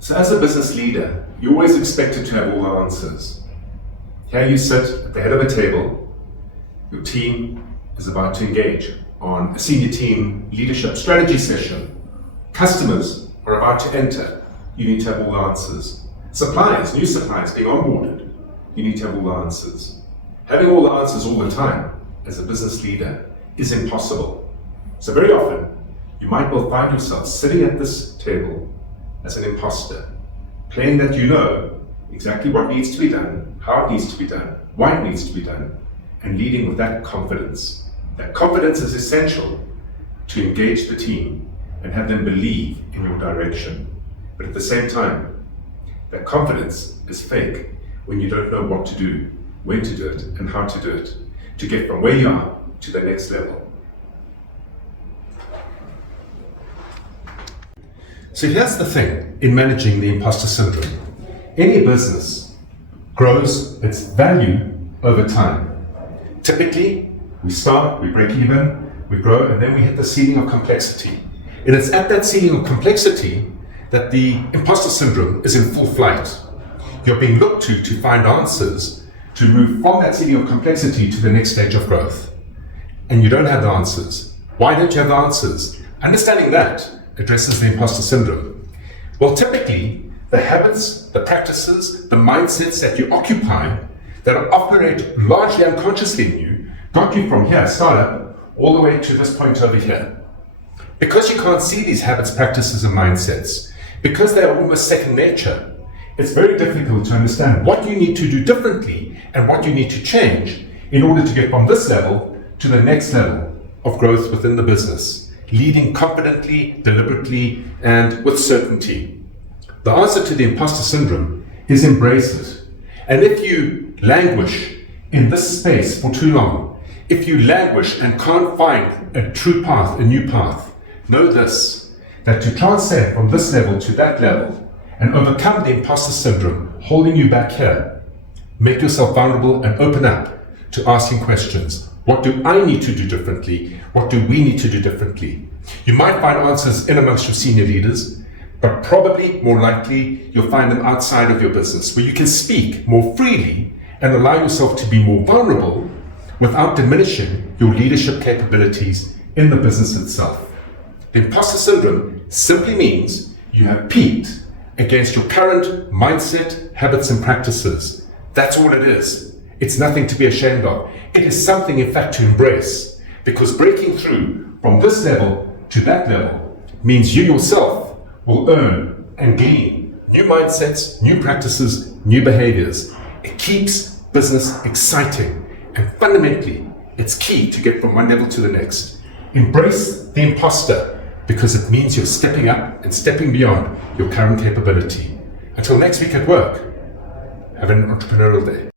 So as a business leader, you're always expected to have all the answers. Here you sit at the head of a table. Your team is about to engage on a senior team leadership strategy session. Customers are about to enter. You need to have all the answers. Suppliers, new suppliers being onboarded. You need to have all the answers. Having all the answers all the time as a business leader is impossible. So very often, you might well find yourself sitting at this table as an imposter, playing that you know exactly what needs to be done, how it needs to be done, why it needs to be done, and leading with that confidence. That confidence is essential to engage the team and have them believe in your direction. But at the same time, that confidence is fake when you don't know what to do, when to do it, and how to do it, to get from where you are to the next level. So here's the thing in managing the imposter syndrome. Any business grows its value over time. Typically, we start, we break even, we grow, and then we hit the ceiling of complexity. And it's at that ceiling of complexity that the imposter syndrome is in full flight. You're being looked to find answers to move from that ceiling of complexity to the next stage of growth. And you don't have the answers. Why don't you have the answers? Understanding that addresses the imposter syndrome. Well, typically, the habits, the practices, the mindsets that you occupy that operate largely unconsciously in you got you from here, startup, all the way to this point over here. Because you can't see these habits, practices, and mindsets, because they are almost second nature, it's very difficult to understand what you need to do differently and what you need to change in order to get from this level to the next level of growth within the business, leading confidently, deliberately, and with certainty. The answer to the imposter syndrome is embrace it. And if you languish in this space for too long, if you languish and can't find a true path, a new path, know this, that to transcend from this level to that level and overcome the imposter syndrome holding you back here, make yourself vulnerable and open up to asking questions. What do I need to do differently? What do we need to do differently? You might find answers in amongst your senior leaders, but probably more likely you'll find them outside of your business where you can speak more freely and allow yourself to be more vulnerable without diminishing your leadership capabilities in the business itself. The imposter syndrome simply means you have peaked against your current mindset, habits, and practices. That's all it is. It's nothing to be ashamed of. It is something, in fact, to embrace, because breaking through from this level to that level means you yourself will earn and glean new mindsets, new practices, new behaviors. It keeps business exciting, and fundamentally, it's key to get from one level to the next. Embrace the imposter, because it means you're stepping up and stepping beyond your current capability. Until next week at work, have an entrepreneurial day.